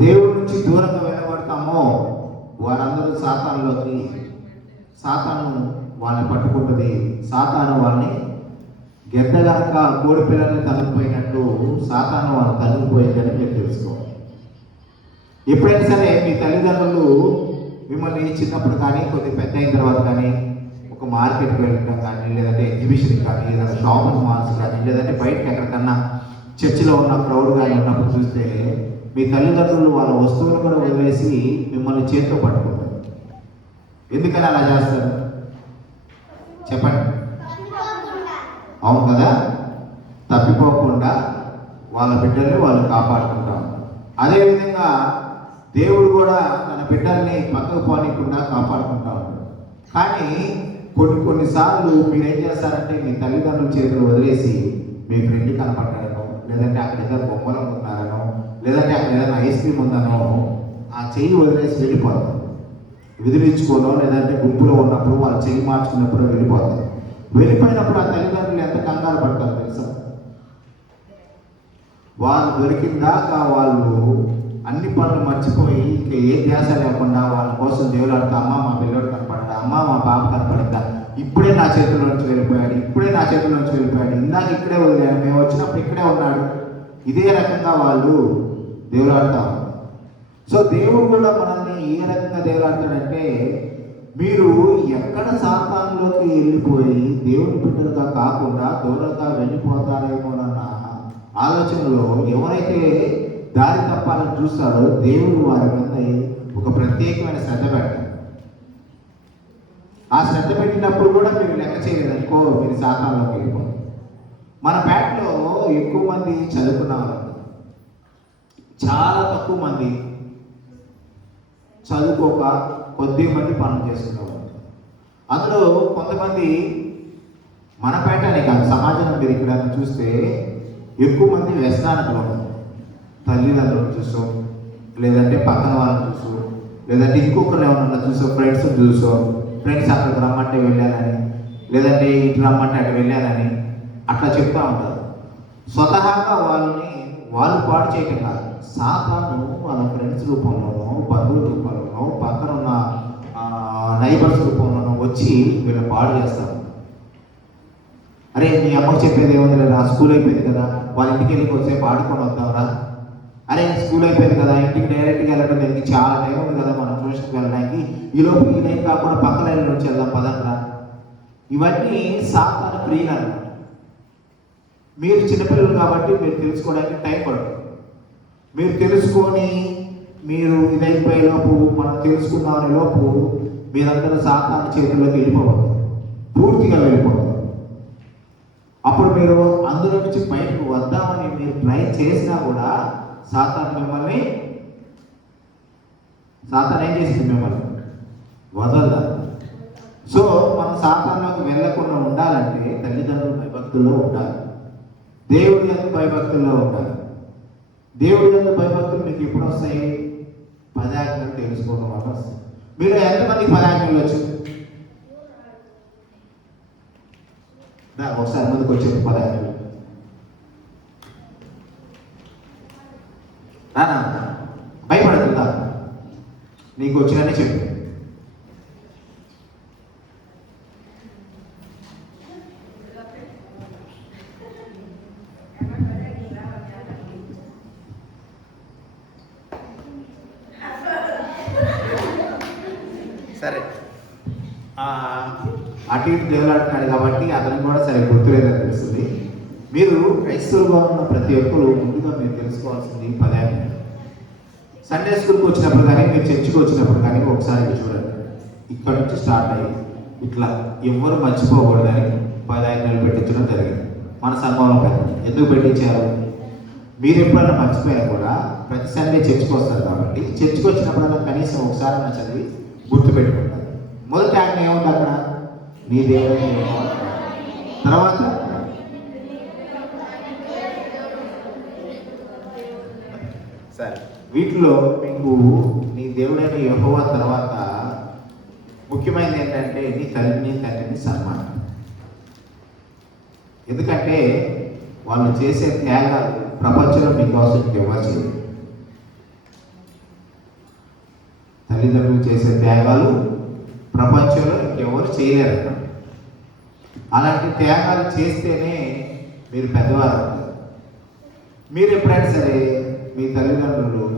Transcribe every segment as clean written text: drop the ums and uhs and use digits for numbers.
దేవుడి నుంచి దూరంగా వెళ్ళబడతామో వారందరూ సాతాను వాళ్ళని పట్టుకుంటుంది. సాతాను వాళ్ళని గెద్ద గనక కోడి పిల్లల్ని తనుకుపోయినట్టు సాతాను వాళ్ళు తనుకుపోయిందని మీరు తెలుసుకోవాలి. ఎప్పుడైనా సరే మీ తల్లిదండ్రులు మిమ్మల్ని చిన్నప్పుడు కానీ కొద్ది పెద్ద అయిన తర్వాత కానీ ఒక మార్కెట్కి వెళ్ళడం కానీ, లేదంటే ఎగ్జిబిషన్ కానీ, లేదంటే షాపింగ్ మాల్స్ కానీ, లేదంటే బయటకి ఎక్కడికన్నా చర్చిలో ఉన్న క్రౌడ్ కానీ ఉన్నప్పుడు చూస్తే మీ తల్లిదండ్రులు వాళ్ళ వస్తువులు కూడా వదిలేసి మిమ్మల్ని చేతితో పట్టుకుంటారు. ఎందుకని అలా చేస్తారు చెప్పండి? అవును కదా, తప్పిపోకుండా వాళ్ళ బిడ్డల్ని వాళ్ళు కాపాడుకుంటాం. అదేవిధంగా దేవుడు కూడా తన బిడ్డల్ని పక్కకు పోనీయకుండా కాపాడుకుంటా ఉంటాడు. కానీ కొన్నిసార్లు మీరు ఏం చేస్తారంటే మీ తల్లిదండ్రుల చేతులు వదిలేసి మీ ఫ్రెండ్ కనపడ్డారనో, లేదంటే అక్కడ ఏదైనా బొమ్మలు ఉన్నారనో, లేదంటే అక్కడ ఏదైనా ఐస్ క్రీమ్ ఉందనో ఆ చెయ్యి వదిలేసి వెళ్ళిపోతారు. విదిలించుకోనో లేదంటే గుంపులో ఉన్నప్పుడు వాళ్ళు చెయ్యి మార్చుకున్నప్పుడు వెళ్ళిపోతారు. వెళ్ళిపోయినప్పుడు ఆ తల్లిదండ్రులు ఎంత కంగారు పడతారు తెలుసా? వాళ్ళు దొరికిందాకా వాళ్ళు అన్ని పనులు మర్చిపోయి ఇంకా ఏ ధ్యాస లేకుండా వాళ్ళ కోసం దేవులాడుతా, అమ్మ మా పిల్లడు కనపడ్డా, అమ్మ మా పాప కనపడిందా, ఇప్పుడే నా చేతుల నుంచి వెళ్ళిపోయాడు, ఇందాక ఇక్కడే వదిలేడు, మేము వచ్చినప్పుడు ఇక్కడే ఉన్నాడు. ఇదే రకంగా వాళ్ళు దేవులాడుతా ఉన్నారు. సో దేవుడు కూడా మనల్ని ఏ రకంగా దేవులాడతాడంటే, మీరు ఎక్కడ సాతానులోకి వెళ్ళిపోయి దేవుని బిడ్డలుగా కాకుండా దూరంగా వెళ్ళిపోతారేమోనన్న ఆలోచనలో ఎవరైతే దారి తప్పాలని చూస్తాడో దేవుడు వారి మీద ఒక ప్రత్యేకమైన శ్రద్ధ పెడతాడు. ఆ శ్రద్ధ పెట్టినప్పుడు కూడా మీరు లెక్క చేయలేదనుకో, మీరు సాతానులోకి వెళ్ళిపోతారు. మన పేటలో ఎక్కువ మంది చదువుకున్న వాళ్ళు, చాలా తక్కువ మంది చదువుకోక కొద్ది మంది పనులు చేసుకునేవారు. అందులో కొంతమంది మన పేటనే కాదు, సమాజంలో మీరు ఇక్కడ చూస్తే ఎక్కువ మంది వ్యసనానికి ఉన్నారు. తల్లిదండ్రులను చూసో, లేదంటే పక్కన వాళ్ళని చూసో, లేదంటే ఇంకొకరు ఎవరన్నా చూసో, ఫ్రెండ్స్ అక్కడికి రమ్మంటే వెళ్ళానని, లేదంటే ఇటు రమ్మంటే అటు వెళ్ళానని అట్లా చెప్తా ఉంటారు. స్వతహాగా వాళ్ళు పాడు చేయటం కాదు, సాతాను వాళ్ళ ఫ్రెండ్స్ రూపంలోనో, బంధువుల రూపంలోనో, పక్కన ఉన్న నైబర్స్ రూపంలోనో వచ్చి వీళ్ళు పాడు చేస్తారు. అరే మీ అమ్మకు చెప్పేది ఏముంది లేదా, స్కూల్ అయిపోయింది కదా, వాళ్ళ ఇంటికి వెళ్ళి వచ్చేపు ఆడుకొని వద్దాంరా, అరే స్కూల్ అయిపోయింది కదా, ఇంటికి డైరెక్ట్గా వెళ్ళడం దీనికి చాలా టైం ఉంది కదా మనం ట్యూషన్కి వెళ్ళడానికి, ఈలోపు ఈ టైం కాకుండా పక్కన వెళ్ళి నుంచి వెళ్దాం పదంరా. ఇవన్నీ సాతాను క్రియలు అన్నమాట. మీరు చిన్నపిల్లలు కాబట్టి మీరు తెలుసుకోవడానికి టైం పడుతుంది. మీరు తెలుసుకొని మీరు ఇదైపోయే లోపు, మనం తెలుసుకుందామనే లోపు మీరందరూ సాతాను చేతుల్లోకి వెళ్ళిపోవాలి, పూర్తిగా వెళ్ళిపోవాలి. అప్పుడు మీరు అందులో నుంచి బయటకు వద్దామని మీరు ట్రై చేసినా కూడా సాతాను ఏం చేసింది, మిమ్మల్ని వదలదా. సో మనం సాతానులోకి వెళ్ళకుండా ఉండాలంటే తల్లిదండ్రులు భయభక్తుల్లో ఉండాలి, దేవుడి యందు భయభక్తుల్లో ఉండాలి. దేవుడి యందు భయభక్తులు మీకు ఎప్పుడు వస్తాయి? 10 ఆజ్ఞలు తెలుసుకోవడం వల్ల వస్తాయి. మీరు ఎంతమందికి 10 ఆజ్ఞలు వచ్చు? ఒకసారి ముందుకు వచ్చే 10 ఆజ్ఞలు భయపడుతుందా? నీకు వచ్చినని చెప్పు. సరే, అటు ఇటు దేవులాడుతున్నాడు కాబట్టి అతనికి కూడా సరే గుర్తులేదని తెలుస్తుంది. మీరు క్రైస్తవులుగా ఉన్న ప్రతి ఒక్కరు ముందుగా మీరు తెలుసుకోవాల్సింది 10 ఆజ్ఞలు. సండే స్కూల్కి వచ్చినప్పుడు కానీ, మీరు చర్చికి వచ్చినప్పుడు కానీ ఒకసారి చూడండి, ఇక్కడ నుంచి స్టార్ట్ అయ్యి ఇట్లా ఎవరు మర్చిపోకూడదని 10 ఆజ్ఞలు పెట్టించడం జరిగింది మన సంఘంలో. ఎందుకు పెట్టించారు? మీరు ఎప్పుడైనా మర్చిపోయినా కూడా ప్రతి సండే చర్చికి వస్తారు కాబట్టి చర్చికి వచ్చినప్పుడల్లా కనీసం ఒకసారి చదివి గుర్తుపెట్టుకుంటారు. మొదటి ఆజ్ఞ ఏముంది అక్కడ? నీ దేవుని తర్వాత సరే, వీటిలో మీకు నీ దేవుడైన యెహోవా తర్వాత ముఖ్యమైనది ఏంటంటే నీ తల్లిని తండ్రిని సన్మానం. ఎందుకంటే వాళ్ళు చేసే త్యాగాలు ప్రపంచంలో మీకోసం ఎవరు చేయరు. తల్లిదండ్రులు చేసే త్యాగాలు ప్రపంచంలో ఎవరు చేయలేరట. అలాంటి త్యాగాలు చేస్తేనే మీరు పెద్దవారు అవుతారు. మీరు ఎప్పుడైనా సరే మీ తల్లిదండ్రులు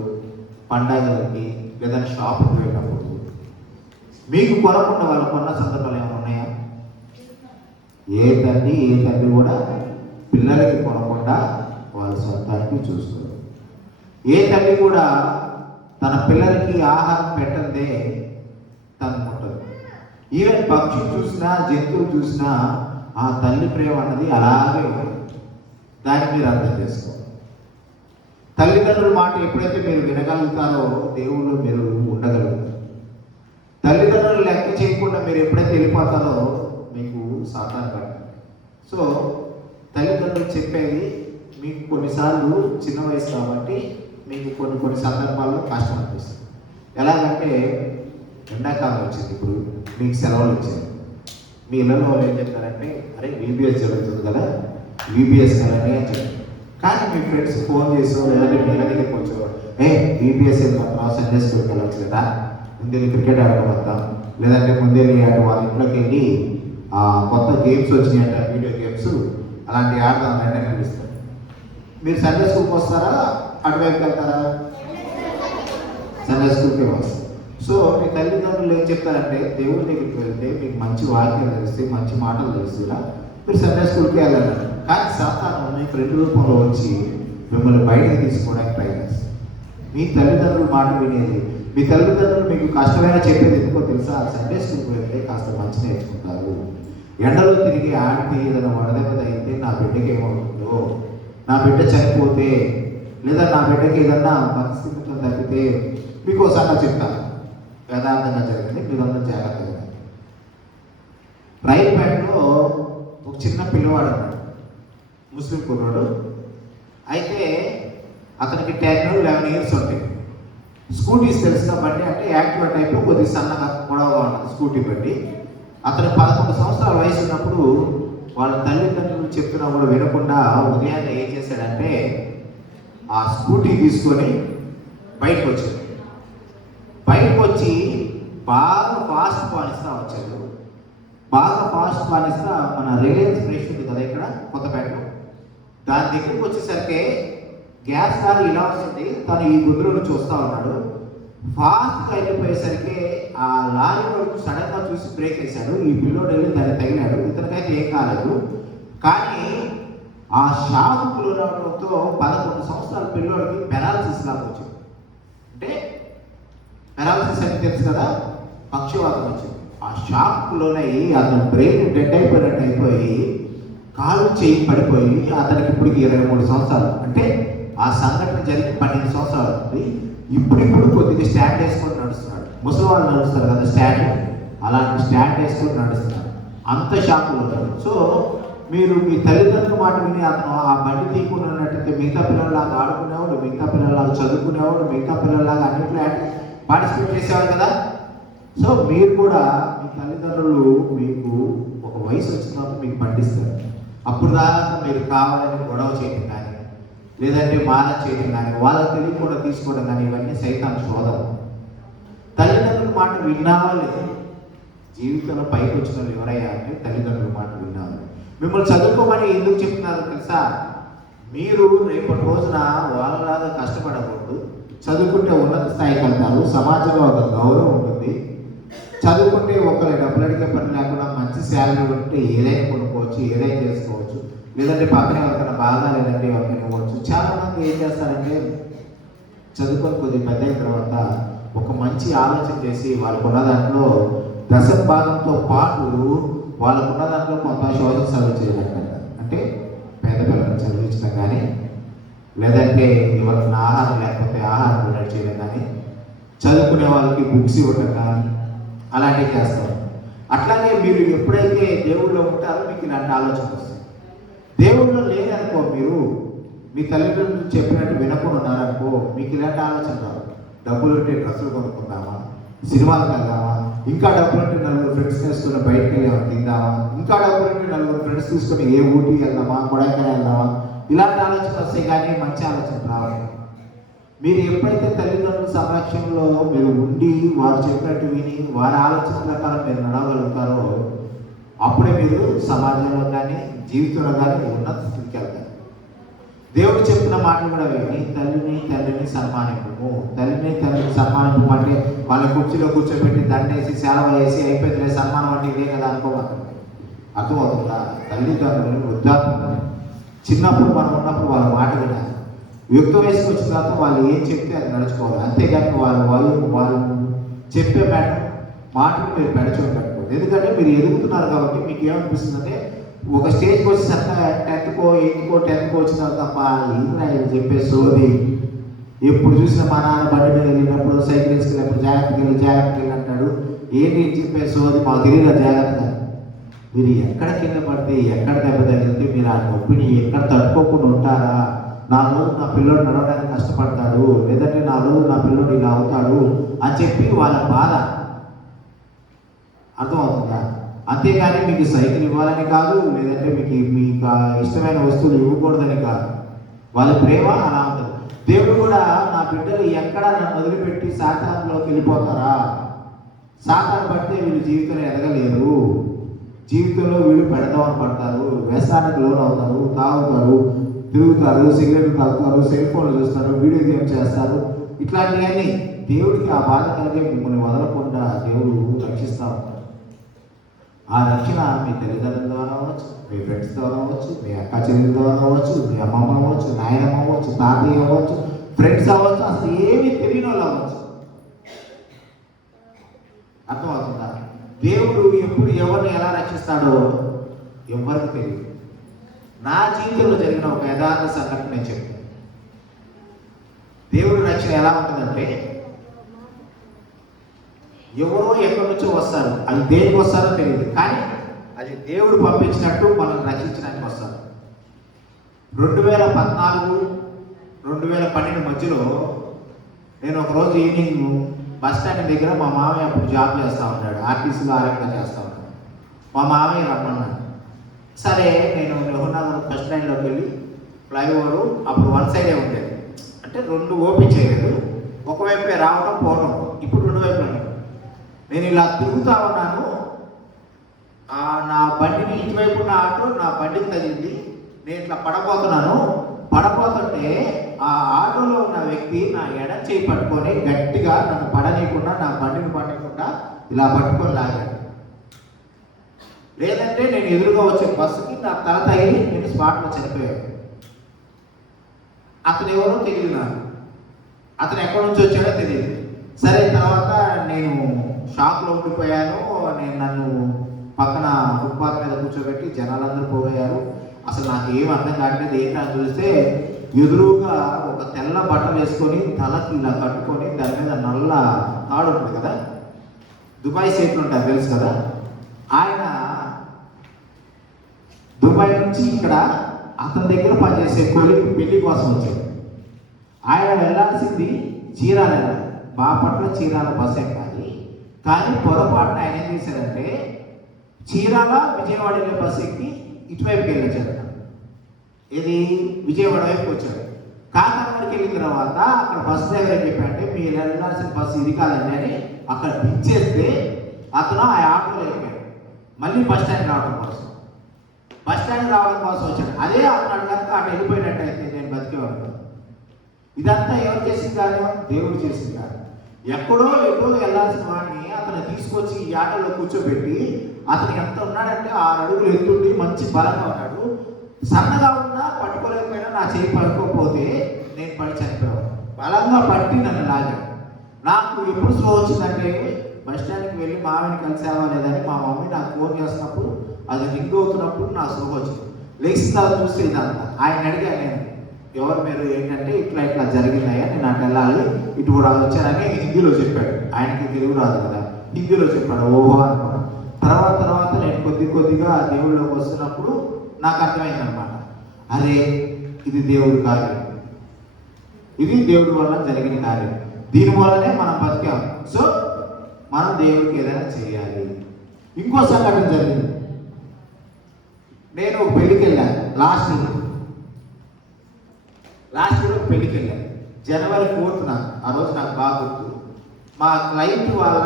పండగలకి లేదా షాపుకి వెళ్ళినప్పుడు మీకు కొనకుండా వాళ్ళు కొన్న సందర్భాలు ఏమైనా ఉన్నాయా? ఏ తల్లి కూడా పిల్లలకి కొనకుండా వాళ్ళ సొంతానికి చూస్తారు. ఏ తల్లి కూడా తన పిల్లలకి ఆహారం పెట్టదే తను ముట్టదు. ఈవెన్ పక్షులు చూసినా జంతువులు చూసినా ఆ తల్లి ప్రేమ అన్నది అలాగే ఉంది. దాన్ని మీరు అర్థం చేసుకోండి. తల్లిదండ్రుల మాట ఎప్పుడైతే మీరు వినగలుగుతారో దేవుళ్ళు మీరు ఉండగలుగుతారు. తల్లిదండ్రులు లెక్క చేయకుండా మీరు ఎప్పుడైతే వెళ్ళిపోతారో మీకు సాతాను పడుతుంది. సో తల్లిదండ్రులు చెప్పేది మీకు కొన్నిసార్లు చిన్న వయసు కాబట్టి మీకు కొన్ని సందర్భాల్లో కష్టం అనిపిస్తుంది. ఎలాగంటే ఎండాకాలం వచ్చింది, ఇప్పుడు మీకు సెలవులు వచ్చాయి. మీ ఇళ్ళలో వాళ్ళు ఏం చెప్తారంటే, అరే VBS జరుగుతుంది కదా, VBS కలని అని చెప్పి. కానీ మీ ఫ్రెండ్స్ ఫోన్ చేసో లేదంటే మీ ఇళ్ళ దగ్గరికి వచ్చో, VBS వెళ్ళిపోతున్నాం, సండే స్కూల్కి వెళ్ళవచ్చు కదా, ముందే క్రికెట్ ఆడటం వద్దాం, లేదంటే ముందే వాళ్ళ ఇంట్లోకి వెళ్ళి కొత్త గేమ్స్ వచ్చినాయంట, వీడియో గేమ్స్, అలాంటి ఆడదాం అని అనిపిస్తారు. మీరు సండే స్కూల్కి వస్తారా, అటువైపుకి వెళ్తారా? సండే స్కూల్కే వస్తారు. సో మీ తల్లిదండ్రులు ఏం చెప్తారంటే, దేవుడి దగ్గరికి వెళ్తే మీకు మంచి వాక్యాలు తెలిస్తే, మంచి మాటలు తెలుస్తున్నా మీరు సండే స్కూల్కి వెళ్ళాలంటారు. కానీ సాతాను మీ ఫ్రెండ్ రూపంలో వచ్చి మిమ్మల్ని బయటకు తీసుకోవడానికి ట్రై చేస్తారు. మీ తల్లిదండ్రుల మాట వినేది, మీ తల్లిదండ్రులు మీకు కష్టమైన చెప్పేది ఎందుకో తెలుసా? సండే స్కూల్కి వెళ్తే కాస్త మంచి నేర్చుకుంటారు. ఎండలో తిరిగి ఆడితే ఏదైనా వడదెబ్బ అయితే నా బిడ్డకి ఏమవుతుందో, నా బిడ్డ చనిపోతే లేదా నా బిడ్డకి ఏదన్నా పరిస్థితులు తగ్గితే మీకు ఒకసారి చెప్తాను. యథార్థంగా జరిగింది, మీరందరూ జాగ్రత్తగా. రైల్పేటలో ఒక చిన్న పిల్లవాడు అన్నాడు, ముస్లిం కుర్రాడు. అయితే అతనికి 10-11 ఇయర్స్ ఉంటాయి. స్కూటీస్ తెలిసిన బండి అంటే యాక్టివా టైప్లో కొద్దిగా సన్నగా పొడవుగా ఉంటుంది స్కూటీ బండి. అతను 11 సంవత్సరాల వయసు ఉన్నప్పుడు వాళ్ళ తల్లిదండ్రులు చెప్తున్నా కూడా వినకుండా ఉదయాన్నే ఏం చేశాడంటే ఆ స్కూటీ తీసుకొని బయటకు వచ్చాడు. బయటకు వచ్చి బాగా ఫాస్ట్ పాలిస్తూ వచ్చాడు. బాగా ఫాస్ట్ పాలిస్తా మన రిలయన్స్ ఫ్రెష్ ఉంది కదా ఇక్కడ కొత్తపేటలో, దాని దగ్గరికి వచ్చేసరికి గ్యాస్ లారీ ఇలా వచ్చింది. తను ఈ గుందులను చూస్తూ ఉన్నాడు. ఫాస్ట్గా వెళ్ళిపోయేసరికి ఆ లారీ వరకు సడన్గా చూసి బ్రేక్ వేశాడు. ఈ పిల్లోడు వెళ్ళి దాన్ని తగిలాడు. ఇతనికైతే ఏం కాలేదు. కానీ ఆ షాక్లో రావడంతో 11 సంవత్సరాల పిల్లోడికి పెరాలసిస్ లాగా వచ్చింది. అంటే పెరాలసిస్ అని తెలుసు కదా, పక్షవాతం వచ్చింది. ఆ షాక్లోనే అతని బ్రెయిన్ డెడ్ అయిపోయినట్టు అయిపోయి కాలు చేయి పడిపోయి అతనికి ఇప్పటికి 23 సంవత్సరాలు. అంటే ఆ సంఘటన జరిగి 12 సంవత్సరాలు అవుతుంది. ఇప్పుడు కొద్దిగా స్టాండ్ వేసుకొని నడుస్తున్నాడు. ముసలి వాళ్ళు నడుస్తారు కదా స్టాండ్, అలాంటి స్టాండ్ వేసుకొని నడుస్తున్నాడు. అంత షాక్లో ఉన్నాడు. సో మీరు మీ తల్లిదండ్రుల మాట విని అతను ఆ బండి తీయకుండా ఉన్నట్టయితే మిగతా పిల్లల్లాగా ఆడుకునేవాడు, మిగతా పిల్లల్లాగా చదువుకునేవాడు, మిగతా పిల్లల్లాగా అన్నింటిలో పార్టిసిపేట్ చేసేవాడు కదా. సో మీరు కూడా మీ తల్లిదండ్రులు మీకు ఒక వయసు వచ్చిన తర్వాత మీకు పండిస్తారు. అప్పుడు దాకా మీరు కావాలని గొడవ చేయడం కానీ లేదంటే మాన చేయడం కానీ వాళ్ళకి తెలియకుండా తీసుకోవడం కానీ ఇవన్నీ సైతాన్ శోధం. తల్లిదండ్రుల మాట విన్నావా లేదు? జీవితంలో పైకి వచ్చిన వాళ్ళు ఎవరయ్యా అంటే తల్లిదండ్రుల మాట విన్నాను. మిమ్మల్ని చదువుకోమని ఎందుకు చెప్తున్నారో తెలుసా? మీరు రేపటి రోజున వాళ్ళలాగా కష్టపడకూడదు. చదువుకుంటే ఉన్నత స్థాయికి వెళ్తారు, సమాజంలో ఒక గౌరవం ఉంటుంది. చదువుకుంటే ఒకరి డబ్బులు అడిగే పని లేకుండా మంచి శాలరీ ఉంటే ఏదైనా కొనుక్కోవచ్చు, ఏదైనా చేసుకోవచ్చు. లేదంటే పక్కన ఎవరికైనా బాగా లేదంటే ఎవరికైనా ఇవ్వచ్చు. చాలామంది ఏం చేస్తారంటే చదువుకొని కొద్దిగా పెద్ద అయిన తర్వాత ఒక మంచి ఆలోచన చేసి వాళ్ళకున్న దాంట్లో దశభాగంతో పాటు వాళ్ళకున్న దాంట్లో కొంత శోధన చదువు చేయాలంటారు. అంటే పేద పిల్లలను చదివించడం కానీ లేదంటే ఎవరికైనా ఆహారం లేకపోతే ఆహారం డొనేట్ చేయడం కానీ చదువుకునే వాళ్ళకి బుక్స్ ఇవ్వడం కానీ అలాంటివి చేస్తారు. అట్లాగే మీరు ఎప్పుడైతే దేవుళ్ళో ఉంటారో మీకు ఇలాంటి ఆలోచన వస్తుంది. దేవుళ్ళో లేదనుకో, మీరు మీ తల్లిదండ్రులు చెప్పినట్టు వినకుండా ఉన్నారనుకో, మీకు ఇలాంటి ఆలోచన రాదు. డబ్బులు ఉంటే డ్రెస్సులు కొనుక్కుందామా, సినిమాలకు వెళ్దామా, ఇంకా డబ్బులు ఉంటే 4 ఫ్రెండ్స్ తీసుకుని బయటకు వెళ్ళి తిందామా, ఇంకా డబ్బులు ఉంటే 4 ఫ్రెండ్స్ తీసుకొని ఏ ఊటీ వెళ్దామా, కొడైకెనాల్ వెళ్దామా, ఇలాంటి ఆలోచన వస్తాయి కానీ మంచి ఆలోచన రావాలి. మీరు ఎప్పుడైతే తల్లిదండ్రుల సమక్షంలో మీరు ఉండి వారు చెప్పినట్టు విని వారి ఆలోచన ప్రకారం మీరు నడవగలుగుతారో అప్పుడే మీరు సమాజంలో కానీ జీవితంలో కానీ ఉన్నత స్థితికి వెళ్తారు. దేవుడు చెప్తున్న మాటలు కూడా విని తల్లిని సన్మానింపు. తల్లిని సన్మానింపు అంటే వాళ్ళ కుర్చీలో కూర్చోబెట్టి దండేసి సేవ వేసి అయిపోయిందిలే సన్మానం అంటే ఇదే కదా అనుకోవాలి. అర్థమవుతుందా? తల్లిదండ్రులు వృద్ధాత్మ చిన్నప్పుడు మనం ఉన్నప్పుడు వాళ్ళ మాట వినాలి. యుక్త వయసుకు వచ్చిన తర్వాత వాళ్ళు ఏం చెప్తే అది నడుచుకోవాలి. అంతేగాని వాళ్ళు చెప్పే మాటలు మీరు పెడచోని పెట్టుకోండి. ఎందుకంటే మీరు ఎదుగుతున్నారు కాబట్టి మీకు ఏమనిపిస్తుందంటే ఒక స్టేజ్కి వచ్చేసరికి 10th వచ్చిన తర్వాత తప్ప ఏం చెప్పే సోది. ఎప్పుడు చూసినా మా నాన్న బండి మీద వెళ్ళినప్పుడు సైకిల్ వేసుకెళ్ళినప్పుడు జాగ్రత్తకి వెళ్ళి అంటాడు. ఏంటి చెప్పే సోది మాకు తెలియదు. జాగ్రత్తగా మీరు ఎక్కడ కింద పడితే ఎక్కడ దెబ్బ తగిలితే మీరు ఆ నొప్పిని ఎక్కడ తట్టుకోకుండా ఉంటారా? నా రోజు నా పిల్లోడు నడవడానికి కష్టపడతాడు, లేదంటే నా రోజు నా పిల్లోడు ఇలా అవుతాడు అని చెప్పి వాళ్ళ బాధ. అర్థమవుతుందా? అంతేగాని మీకు సైకిల్ ఇవ్వాలని కాదు, లేదంటే మీకు ఇష్టమైన వస్తువులు ఇవ్వకూడదని కాదు. వాళ్ళ ప్రేమ అలా ఉంటుంది. దేవుడు కూడా నా బిడ్డలు ఎక్కడ నన్ను వదిలిపెట్టి సాతానులోకి వెళ్ళిపోతారా? సాతాను పడితే వీళ్ళు జీవితంలో ఎదగలేరు. జీవితంలో వీళ్ళు పెడదామని పడతారు, వ్యసనానికి లోన్ అవుతారు, తాగుతారు, తిరుగుతారు, సిగరెట్ తాగుతారు, సెల్ ఫోన్లు చూస్తారు, వీడియో గేమ్ చేస్తారు. ఇట్లాంటివన్నీ దేవుడికి ఆ బాధ కలిగే మిమ్మల్ని వదలకుండా దేవుడు రక్షిస్తూ ఉంటారు. ఆ రక్షణ మీ తల్లిదండ్రుల ద్వారా అవ్వచ్చు, మీ ఫ్రెండ్స్ ద్వారా అవ్వచ్చు, మీ అక్క చెల్లెల ద్వారా అవ్వచ్చు, మీ అమ్మమ్మ అవ్వచ్చు, నాయనమ్మ అవ్వచ్చు, తాతయ్య అవ్వచ్చు, ఫ్రెండ్స్ అవ్వచ్చు, అసలు ఏమీ తెలియని వాళ్ళు అవ్వచ్చు. అర్థమవుతుందా? దేవుడు ఎప్పుడు ఎవరిని ఎలా రక్షిస్తాడో ఎవరికి తెలియదు. నా జీవితంలో జరిగిన ఒక యథార్థ సంఘటన నేను చెప్తాను. దేవుడి రక్షణ ఎలా ఉంటుందంటే ఎవరో ఎక్కడి నుంచో వస్తారు. అది దేనికి వస్తారో తెలియదు, కానీ అది దేవుడు పంపించినట్టు మనల్ని రక్షించడానికి వస్తారు. 2014, 2012 మధ్యలో నేను ఒకరోజు ఈవినింగ్ బస్ స్టాండ్ దగ్గర మా మామయ్య అప్పుడు జాబ్ చేస్తూ ఉంటాడు, ఆర్టీసీలో ఆరంగా చేస్తూ ఉంటాడు. మా మామయ్య రమ్మన్నాడు. సరే నేను నెహ్రూనగర్ ఫస్ట్ లైన్లోకి వెళ్ళి ఫ్లైఓవర్ అప్పుడు వన్ సైడే ఉండేది, అంటే 2 ఓపెన్ చేయలేదు, ఒకవైపే రావడం పోవడం. ఇప్పుడు 2 వైపులు. నేను ఇలా తిరుగుతా ఉన్నాను, నా బండిని ఇటువైపు ఉన్న ఆటో నా బండికి తగిలింది. నేను ఇట్లా పడపోతుంటే ఆ ఆటోలో ఉన్న వ్యక్తి నా ఎడం చేయి పట్టుకొని గట్టిగా నన్ను పడనీయకుండా, నా బండిని పడకుండా ఇలా పట్టుకొని లాగాడు. లేదంటే నేను ఎదురుగా వచ్చే బస్సుకి నా తల తగిలి నేను స్పాట్లో చనిపోయాను. అతను ఎవరో తెలియదు నాకు, అతను ఎక్కడి నుంచి వచ్చాడో తెలియదు. సరే తర్వాత నేను షాక్లో ఉండిపోయాను. నన్ను పక్కన ఫుట్పాత్ మీద కూర్చోబెట్టి జనాలందరూ పోయారు. అసలు నాకు ఏం అర్థం కావట్లేదు. ఏంటని చూస్తే ఎదురుగా ఒక తెల్ల బట్టలు వేసుకొని తలకి ఇలా కట్టుకొని దాని మీద నల్ల తాడు ఉంటుంది కదా, దుబాయ్ సీట్లు ఉంటాయి తెలుసు కదా, ఆయన దుబాయ్ నుంచి ఇక్కడ అతని దగ్గర పనిచేసే కొలికి పెళ్లి కోసం వచ్చాడు. ఆయన వెళ్ళాల్సింది చీరాల, బాపట్ల చీరాల బస్ ఎక్కాలి. కానీ పొరపాటున ఆయన ఏం చేశారంటే చీరాల విజయవాడ వెళ్ళే బస్ ఎక్కి ఇటువైపుకి వెళ్ళొచ్చాడు. ఇది విజయవాడ వైపుకి వచ్చాడు. కాకినాడకి వెళ్ళిన తర్వాత అక్కడ బస్ డ్రైవర్ ఏం చెప్పాడంటే మీరు వెళ్ళాల్సిన బస్సు ఇది కాదండి అని అక్కడ దించేస్తే అతను ఆ ఆటోలో వెళ్ళిపోయాడు. మళ్ళీ బస్ స్టాండ్ రావడం కోసం వచ్చాడు. అదే అతను కనుక అటు వెళ్ళిపోయినట్టయితే నేను బతికేవాడు. ఇదంతా ఎవరు చేసింది కాదు, దేవుడు చేసింది కాదు. ఎక్కడో వెళ్ళాల్సిన వాడిని అతను తీసుకొచ్చి ఈ ఆటోలో కూర్చోబెట్టి, అతను ఎంత ఉన్నాడంటే 6 అడుగులు ఎత్తుండి మంచి బలంగా ఉన్నాడు. సన్నగా ఉన్నా పట్టుకోలేకపోయినా నా చేయి పట్టుకోకపోతే నేను పడి చనిపోయాను. బలంగా పట్టి నన్ను లాగాడు. నాకు ఎప్పుడు స్లో వచ్చిందంటే బస్ స్టాండ్కి వెళ్ళి మామని కలిసావా లేదని మా మమ్మీ నాకు ఫోన్ చేస్తున్నప్పుడు అది రింగ్ అవుతున్నప్పుడు నా స్లో వచ్చింది. లేచిన తర్వాత చూస్తే ఇదంతా ఆయన అడిగా, నేను ఎవరు మీరు, ఏంటంటే ఇట్లా జరిగినాయా, నేను అటు వెళ్ళాలి, ఇటు కూడా వచ్చానని హిందీలో చెప్పాడు. ఆయనకి తెలుగు రాదు కదా, హిందీలో చెప్పాడు. ఓహో అనుకున్నాను. తర్వాత నేను కొద్దిగా దేవుళ్ళలోకి వస్తున్నప్పుడు నాకు అర్థమైంది అనమాట, అరే ఇది దేవుడి కార్యం, ఇది దేవుడి వల్ల జరిగిన కార్యం, దీని వల్లనే మనం బతికాం. సో మనం దేవుడికి ఏదైనా చేయాలి. ఇంకో సంఘటన జరిగింది. నేను పెళ్ళికి వెళ్ళాను, లాస్ట్ ఇయర్ పెళ్ళికి వెళ్ళాను. జనవరి 4th ఆ రోజు నాకు బాగా గుర్తు. మా క్లయింట్ వాళ్ళ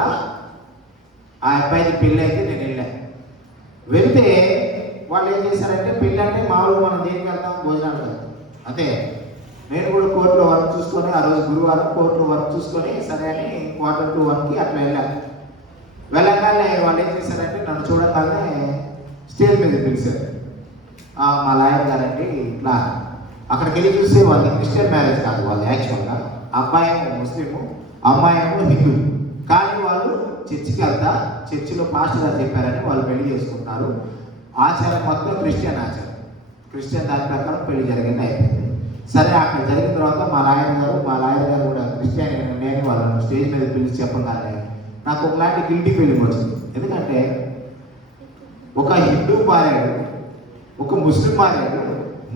ఆ అబ్బాయికి పెళ్ళి అయితే నేను వెళ్ళాను. వెళ్తే వాళ్ళు ఏం చేశారంటే, పెళ్ళి అంటే మామూలుగా మనం దేనికి వెళ్తాం, భోజనాలు వెళ్తాం అంతే. నేను కూడా కోర్టులో వర్క్ చూసుకొని, ఆ రోజు గురువారం కోర్టులో వర్క్ చూసుకొని సరే అని 1:45 అట్లా వెళ్ళాను. వెళ్ళగానే వాళ్ళు ఏం చేశారంటే, నన్ను చూడగానే స్టేజ్ మీద పిలిచారు. మా లాయర్ గారండి ఇట్లా. అక్కడికి వెళ్ళి చూస్తే వాళ్ళది క్రిస్టియన్ మ్యారేజ్ కాదు, వాళ్ళు యాక్చువల్గా అబ్బాయి ఏమో ముస్లిము, అమ్మాయి ఏమో హిందూ. కానీ వాళ్ళు చర్చికి వెళ్తా, చర్చిలో పాస్టర్ గారు చెప్పారని వాళ్ళు పెళ్లి చేసుకుంటున్నారు. ఆచారం మొత్తం క్రిస్టియన్ ఆచారం, క్రిస్టియన్ దాని ప్రకారం పెళ్లి జరిగింది, అయిపోయింది. సరే అక్కడ జరిగిన తర్వాత మా లాయర్ గారు కూడా క్రిస్టియన్. నేను వాళ్ళని స్టేజ్ మీద పిలిచి చెప్పగానే నాకు ఒకలాంటి గిల్టీ ఫీలింగ్ వచ్చింది. ఎందుకంటే ఒక హిందూ మారాడు, ఒక ముస్లిం మారాడు,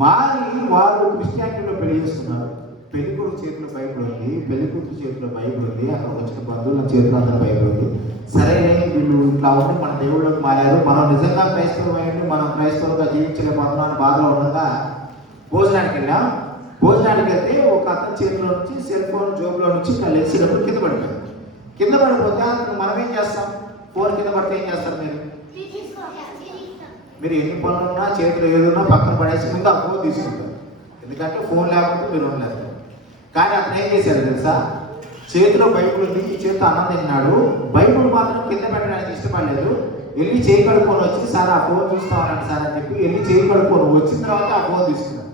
మారి వాళ్ళు క్రిస్టియానిటీలో పెళ్లి చేసుకున్నారు. పెళ్లి కొడుకు చేతిలో బైబిల్ ఉంది, పెళ్లి కూతురు చేతిలో బైబిల్ ఉంది, అక్కడ వచ్చిన బంధువుల చేతిలో అందరూ బైబిల్ ఉంది. సరే వీళ్ళు ఇట్లా ఉండి మన దేవుళ్ళకి మారారు, మనం నిజంగా క్రైస్తవులు మనం క్రైస్తవులుగా జీవించలేకపోతున్నాం అని బాధలో ఉండగా భోజనానికి వెళ్ళాం. భోజనానికి వెళ్తే ఒక అతని చేతిలో నుంచి సెల్ ఫోన్ జోబులో నుంచి ఇట్లా లేచినప్పుడు కింద పడిపోయాం. కింద పడిపోతే అతను మనం ఏం చేస్తాం, ఫోన్ కింద పడితే ఏం చేస్తారు మీరు ఎన్ని పనులు ఉన్నా చేతిలో ఏదున్నా పక్కన పడేసి ముందు ఆ ఫోన్ తీసుకుంటారు. ఎందుకంటే ఫోన్ లేకపోతే మీరు ఉండలేదు. కానీ అతను ఏం చేశాడు తెలుసా, చేతిలో బైబిల్ ఉంది, ఈ చేతితో అన్నం తిన్నాడు, బైబిల్ మాత్రం కింద పెట్టడానికి ఇష్టపడలేదు. వెళ్ళి చేయి కడుక్కొని వచ్చి, సార్ ఆ ఫోన్ చూస్తామన్నాడు సార్ అని చెప్పి వెళ్ళి చేయి కడుక్కొని వచ్చిన తర్వాత ఆ ఫోన్ తీసుకున్నాడు.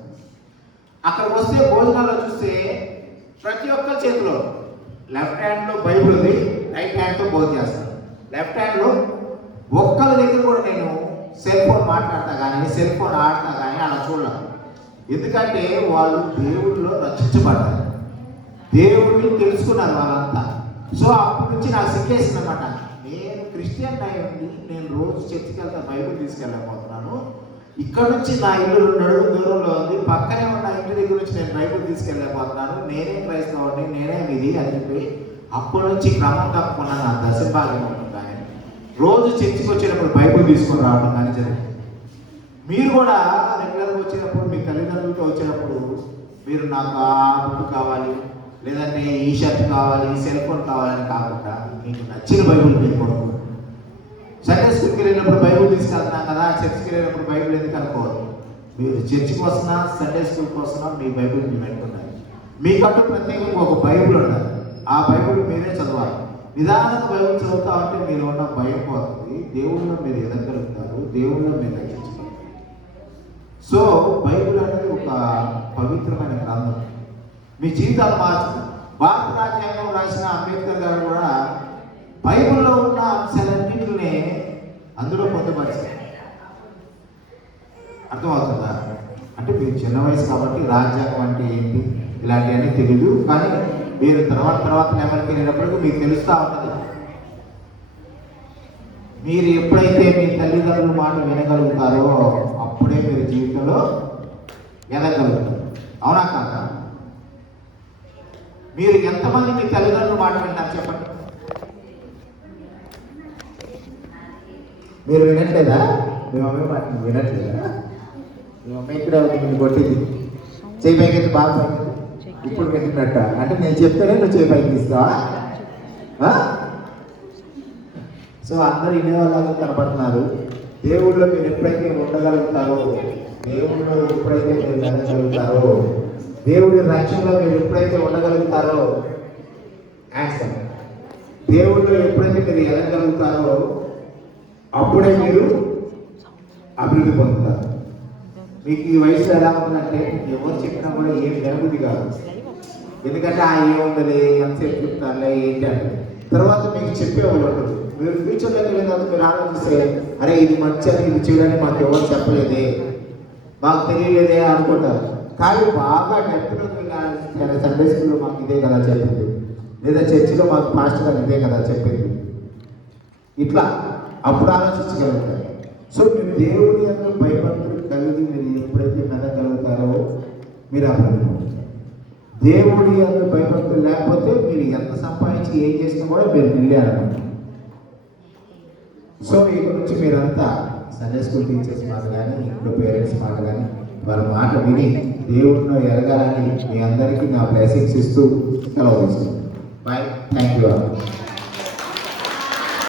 అక్కడికి వస్తే భోజనాల్లో చూస్తే ప్రతి ఒక్కరి చేతిలో లెఫ్ట్ హ్యాండ్లో బైబిల్ ఉంది, రైట్ హ్యాండ్తో భోజనం చేస్తాను. లెఫ్ట్ హ్యాండ్లో ఒక్కరి దగ్గర కూడా నేను సెల్ ఫోన్ మాట్లాడతా కానీ సెల్ ఫోన్ ఆడతా కానీ అలా చూడలేదు. ఎందుకంటే వాళ్ళు దేవుడిలో రక్షించబడ్డారు, దేవుడిని తెలుసుకున్నారు వాళ్ళంతా. సో అప్పటి నుంచి నాకు సిగ్గేసింది అనమాట. నేను క్రిస్టియన్ అయ్యండి, నేను రోజు చర్చికి వెళ్తా, బైబిల్ తీసుకెళ్ళకపోతున్నాను. ఇక్కడ నుంచి నా ఇల్లు 2 అడుగుల దూరంలో ఉంది, పక్కనే ఉన్న ఇంటి దగ్గర నుంచి నేను బైబిల్ తీసుకెళ్ళకపోతున్నాను, నేనే క్రైస్తవుని, నేనే ఇది అని చెప్పి అప్పటి నుంచి క్రమం తప్పకుండా నా దశభాగ్యం ఉంటుంది. కానీ రోజు చర్చికి వచ్చేటప్పుడు బైబిల్ తీసుకొని రావడం కానీ జరిగింది. మీరు కూడా రెగ్యులర్గా వచ్చినప్పుడు మీ తల్లిదండ్రులతో వచ్చినప్పుడు మీరు నాకు ఆ బుక్ కావాలి, లేదంటే ఈ షర్ట్ కావాలి, ఈ సెల్ ఫోన్ కావాలని కాకుండా మీకు నచ్చిన బైబిల్ మీరు కొనుక్కోండి. సండే స్కూల్కి వెళ్ళినప్పుడు బైబిల్ తీసుకెళ్తున్నాం కదా, చర్చికి వెళ్ళినప్పుడు బైబిల్ ఎందుకు అనుకోవద్దు. మీరు చర్చికి వస్తున్నా, సండే స్కూల్కి వస్తున్నా, మీ బైబిల్ మీరు పెట్టుకున్నారు. మీకంటూ ప్రత్యేకంగా ఒక బైబిల్ ఉండాలి, ఆ బైబిల్ మీరే చదవాలి. నిదానంగా బైబిల్ చదువుతా ఉంటే మీరు ఉన్న భయం పోతుంది, దేవుళ్ళలో మీరు ఎదగలుగుతారు, దేవుళ్ళలో మీరు రక్షించగలుగుతారు. సో బైబిల్ అనేది ఒక పవిత్రమైన గ్రంథం, మీ జీవితాలు మార్చుతుంది. భారత రాజ్యాంగం రాసిన అంబేద్కర్ గారు కూడా బైబిల్లో ఉన్న అంశాలన్నింటినీ అందులో పొందుపరిచారు. అర్థమవుతుందా? అంటే మీరు చిన్న వయసు కాబట్టి రాజ్యాంగం అంటే ఏంటి ఇలాంటివన్నీ తెలియదు, కానీ మీరు తర్వాత లెవెల్కి వెళ్ళినప్పటికీ మీకు తెలుస్తూ ఉంటుంది. మీరు ఎప్పుడైతే మీ తల్లిదండ్రుల మాట వినగలుగుతారో అప్పుడే మీరు జీవితంలో ఎదగలుగుతారు. అవునా కాదా? మీరు ఎంతమంది మీ తల్లిదండ్రుల మాట వింటారు చెప్పండి. మీరు వినట్లేదా? మీ మమ్మీ మాట వినట్లేదా? మీ మమ్మీ ఇక్కడ మీరు కొట్టింది చేయి పైకి బాగా పైకి ఇప్పుడు పెట్టినట్ట అంటే నేను చెప్తేనే నువ్వు చేయి పైకి ఇస్తావా? సో అందరూ వినేవాళ్ళగా కనపడుతున్నారు. దేవుళ్ళో మీరు ఎప్పుడైతే ఉండగలుగుతారో, దేవుళ్ళో ఎప్పుడైతే మీరు ఉండగలుగుతారో, దేవుడి రక్షణలో మీరు ఎప్పుడైతే ఉండగలుగుతారో, యాక్షన్ దేవుళ్ళో ఎప్పుడైతే మీరు ఎదగలుగుతారో అప్పుడే మీరు అభివృద్ధి పొందుతారు. మీకు ఈ వయసులో ఎలా ఉందంటే ఎవరు చెప్పినా కూడా ఏం జరుగుతుంది కాదు. ఎందుకంటే ఏముండదు, ఎంతసేపు చెప్తారులే ఏంటి అంటే తర్వాత మీకు చెప్పేవాళ్ళు ఉండదు. మీరు ఫ్యూచర్లోకి వెళ్ళిన తర్వాత మీరు ఆలోచిస్తే అరే ఇది మంచి అని ఇది చేయడానికి మాకు ఎవరు చెప్పలేదే, మాకు తెలియలేదే అనుకుంటారు. కానీ బాగా డెప్త్లోకి వెళ్ళాలి. సండే స్కూల్లో మాకు ఇదే కదా చెప్పింది, లేదా చర్చిలో మాకు పాస్టర్ గారు ఇదే కదా చెప్పింది, ఇట్లా అప్పుడు ఆలోచించగలుగుతారు. సో మీరు దేవుడి యొక్క భయభక్తులు కలిగి మీరు ఎప్పుడైతే మెదగలుగుతారో మీరు అభివృద్ధి పొందుతారు. దేవుడి యొక్క భయభక్తులు లేకపోతే మీరు ఎంత సంపాదించి ఏం చేసినా కూడా మీరు నిల్లారన్నమాట. సో ఇక్కడ నుంచి మీరంతా సండే స్కూల్ టీచర్స్ మాట కానీ ఇంట్లో పేరెంట్స్ మాట కానీ వారి మాట విని దేవుడిని ఎరగాలని మీ అందరికీ నా బ్లెస్సింగ్స్ ఇస్తూ సెలవు తీసుకుంటాను. Bye, thank you.